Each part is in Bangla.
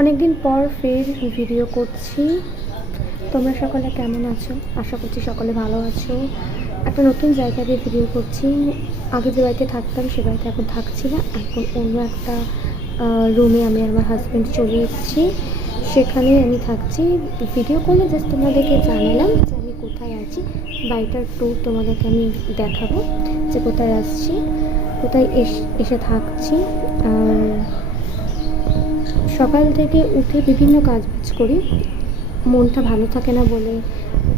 অনেকদিন পর ফের ভিডিও করছি। তোমরা সকলে কেমন আছো? আশা করছি সকলে ভালো আছো। একটা নতুন জায়গা দিয়ে ভিডিও করছি। আগে যে বাড়িতে থাকতাম সে বাড়িতে এখন থাকছি না, এখন অন্য একটা রুমে আমি আর আমার হাজব্যান্ড চলে এসেছি, সেখানে আমি থাকছি। ভিডিও করলে জাস্ট তোমাদেরকে জানালাম যে আমি কোথায় আছি। বাড়িটার ট্যুর তোমাদেরকে আমি দেখাবো যে কোথায় আসছি, কোথায় এসে থাকছি। আর সকাল থেকে উঠে বিভিন্ন কাজবাজ করি, মনটা ভালো থাকে না বলে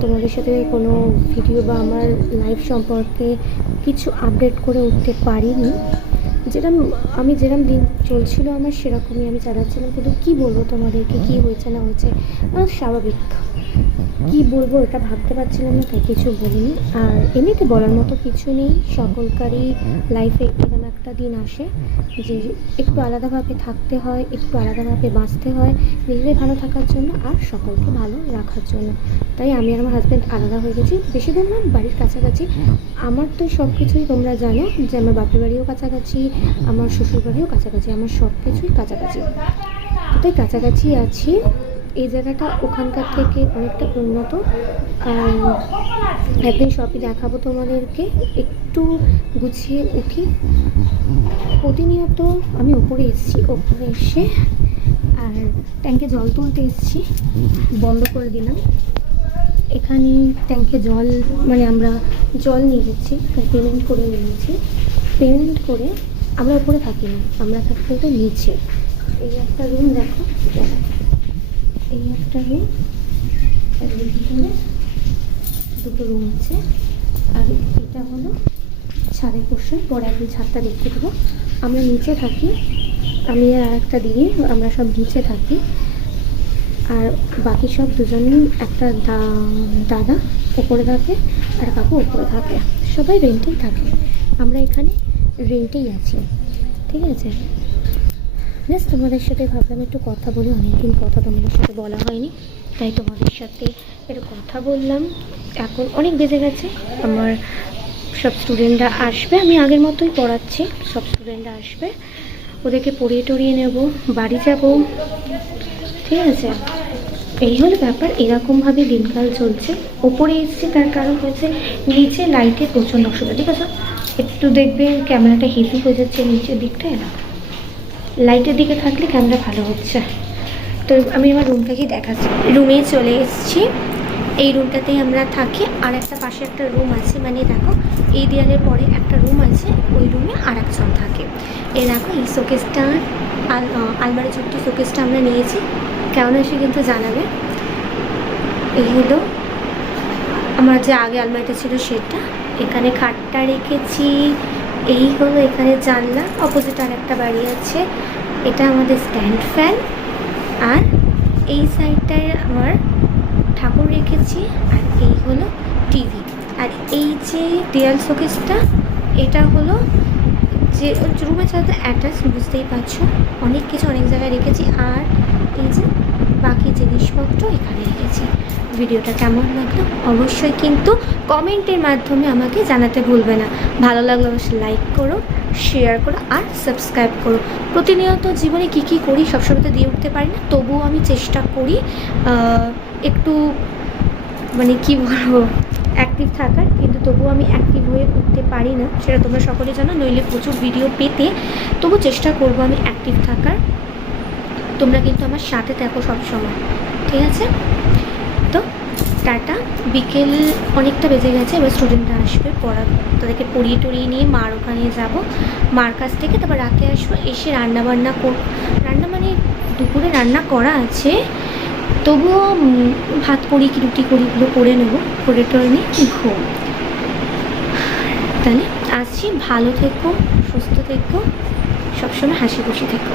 তোমাদের সাথে কোনো ভিডিও বা আমার লাইফ সম্পর্কে কিছু আপডেট করে উঠতে পারিনি। যেরকম দিন চলছিল আমার সেরকমই আমি চালাচ্ছিলাম, কিন্তু কী বলবো তোমাদেরকে, কী হয়েছে না হয়েছে স্বাভাবিক। কী বলবো এটা ভাবতে পারছিলাম না, তাই কিছু বলিনি। আর এমনিতে বলার মতো কিছু নেই, সকলকারই লাইফে এরকম একটা দিন আসে যে একটু আলাদাভাবে থাকতে হয়, একটু আলাদাভাবে বাঁচতে হয় নিজেদের ভালো থাকার জন্য আর সকলকে ভালো রাখার জন্য। তাই আমি আর আমার হাজব্যান্ড আলাদা হয়ে গেছি, বেশি দূর না, বাড়ির কাছাকাছি। আমার তো সব কিছুই তোমরা জানো যে আমার বাপের বাড়িও কাছাকাছি, আমার শ্বশুর বাড়িও কাছাকাছি, আমার সব কিছুই কাছাকাছি। তাই কাছাকাছি আছি। এই জায়গাটা ওখানকার থেকে অনেকটা উন্নত। আর একদিন সবই দেখাবো তোমাদেরকে। একটু গুছিয়ে উঠি। প্রতিনিয়ত আমি ওপরে এসেছি, ওপরে এসে আর ট্যাঙ্কে জল তুলতে এসেছি, বন্ধ করে দিলাম। এখানে ট্যাঙ্কে জল মানে আমরা জল নিয়ে যাচ্ছি, পেমেন্ট করে নিয়েছি। পেমেন্ট করে আমরা ওপরে থাকি না, আমরা থাকি তো নিচে। এই একটা রুম দেখো, এই একটা রুম, এর ভিতরে দুটো রুম আছে। আর এটা হলো ছাদের পোর্শন, পরে একদিন ছাদটা দেখতে দেবো। আমরা নিচে থাকি, আমি আর একটা দিদি, আমরা সব নিচে থাকি। আর বাকি সব দুজন, একটা দাদা ওপরে থাকে আর কাকু ওপরে থাকে, সবাই রেন্টেই থাকে। আমরা এখানে রেন্টেই আছি, ঠিক আছে। জাস্ট তোমাদের সাথে ভাবলাম একটু কথা বলি, অনেকদিন কথা তোমাদের সাথে বলা হয়নি, তাই তোমাদের সাথে একটু কথা বললাম। এখন অনেক বেজে গেছে, আমার সব স্টুডেন্টরা আসবে, আমি আগের মতোই পড়াচ্ছি। সব স্টুডেন্টরা আসবে, ওদেরকে পড়িয়ে টড়িয়ে নেব, বাড়ি যাব, ঠিক আছে। এই হলো ব্যাপার, এরকমভাবে দিনকাল চলছে। ওপরে এসেছি তার কারণ হচ্ছে নিচে লাইটের প্রচণ্ড অসুবিধা, ঠিক আছে। একটু দেখবে ক্যামেরাটা হেভি হয়ে যাচ্ছে নিচের দিকটায়, না লাইটের দিকে থাকলে ক্যামেরা ভালো হচ্ছে। তো আমি আমার রুমটাকেই দেখাচ্ছি। রুমে চলে এসেছি, এই রুমটাতেই আমরা থাকি। আর একটা পাশে একটা রুম আছে, মানে দেখো এই দেয়ালের পরে একটা রুম আছে, ওই রুমে আর একজন থাকে। এই দেখো এই শোকেসটা, আলমারি ছোট্ট শোকেসটা আমরা নিয়েছি, কেমন আসে কিন্তু জানাবে। এই হলো আমার যে আগে আলমারিটা ছিল সেটা, এখানে খাটটা রেখেছি। এই হলো এখানে জানলা, অপোজিট আর একটা বাড়ি আছে, এটা আমাদের স্ট্যান্ড ফ্যান। আর এই সাইডটায় আমার ঠাকুর রেখেছি, আর এই হলো টিভি। আর এই যে দেয়াল শোকেসটা, এটা হলো যে রুমের সাথে অ্যাটাচ, বুঝতেই পারছো, অনেক কিছু অনেক জায়গায় রেখেছি। আর এই যে বাকি জিনিসপত্র এখানে রেখেছি। ভিডিওটা কেমন লাগলো অবশ্যই কিন্তু কমেন্টের মাধ্যমে আমাকে জানাতে ভুলবে না। ভালো লাগলে অবশ্যই লাইক করো, শেয়ার করো আর সাবস্ক্রাইব করো। প্রতিনিয়ত জীবনে কী কী করি সবসময় তো দিয়ে উঠতে পারি না, তবুও আমি চেষ্টা করি একটু মানে কী বলবো অ্যাক্টিভ থাকার, কিন্তু তবুও আমি অ্যাক্টিভ হয়ে উঠতে পারি না, সেটা তোমরা সকলে জানো। নইলে প্রচুর ভিডিও পেতে, তবু চেষ্টা করবো আমি অ্যাক্টিভ থাকার। তোমরা কিন্তু আমার সাথে থাকো সবসময়, ঠিক আছে। তো টাটা, বিকেল অনেকটা বেজে গেছে, এবার স্টুডেন্টরা আসবে, তাদেরকে পড়িয়ে টড়িয়ে নিয়ে মার ওখানে যাব, মার কাছ থেকে তারপর রাতে আসবো, এসে রান্না মানে দুপুরে রান্না করা আছে, তবুও ভাত করি কি রুটি করি এগুলো করে নেবো, করে টরে নিয়ে ঘুম। তাহলে আসছি, ভালো থেকো, সুস্থ থেকো, সবসময় হাসি খুশি থেকো।